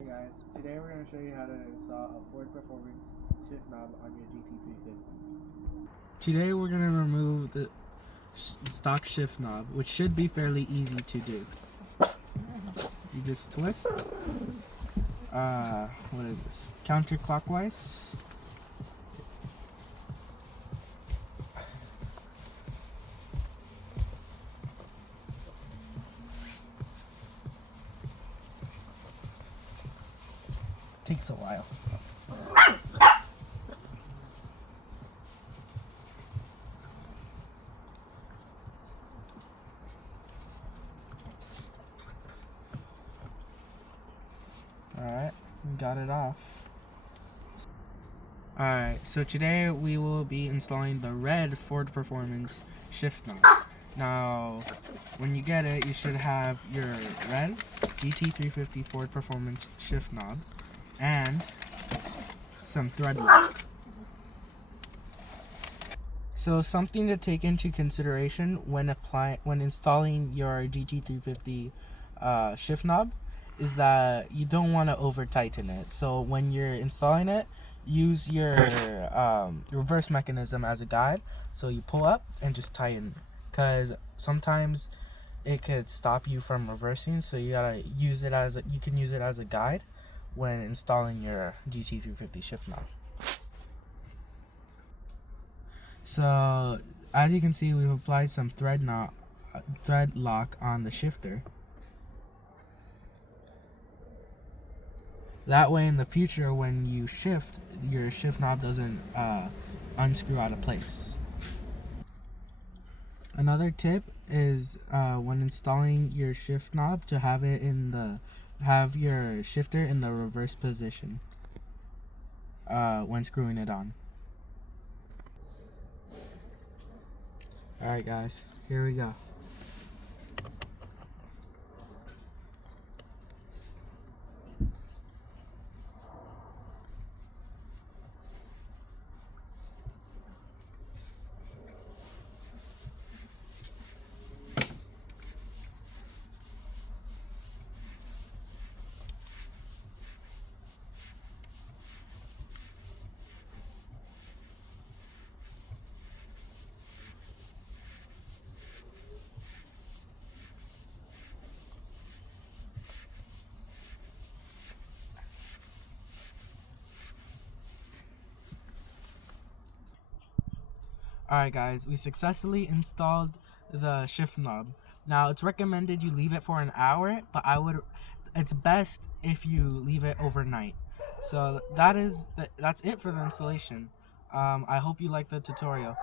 Hey guys, today we're going to show you how to install a Ford Performance shift knob on your GT350. Today we're going to remove the stock shift knob, which should be fairly easy to do. You just twist, what is this, counterclockwise. Takes a while. Alright, we got it off. Alright, so today we will be installing the red Ford Performance shift knob. Now, when you get it, you should have your red gt350 Ford Performance shift knob and some thread lock. So something to take into consideration when installing your GT350 shift knob is that you don't want to over tighten it. So when you're installing it, use your reverse mechanism as a guide. So you pull up and just tighten, because sometimes it could stop you from reversing. So you gotta use it as you can use it as a guide when installing your GT350 shift knob. So as you can see, we've applied some thread lock on the shifter. That way in the future when you shift, your shift knob doesn't unscrew out of place. Another tip is when installing your shift knob to have your shifter in the reverse position when screwing it on. Alright guys, here we go. Alright guys, we successfully installed the shift knob. Now it's recommended you leave it for an hour, but it's best if you leave it overnight. So that's it for the installation. I hope you liked the tutorial.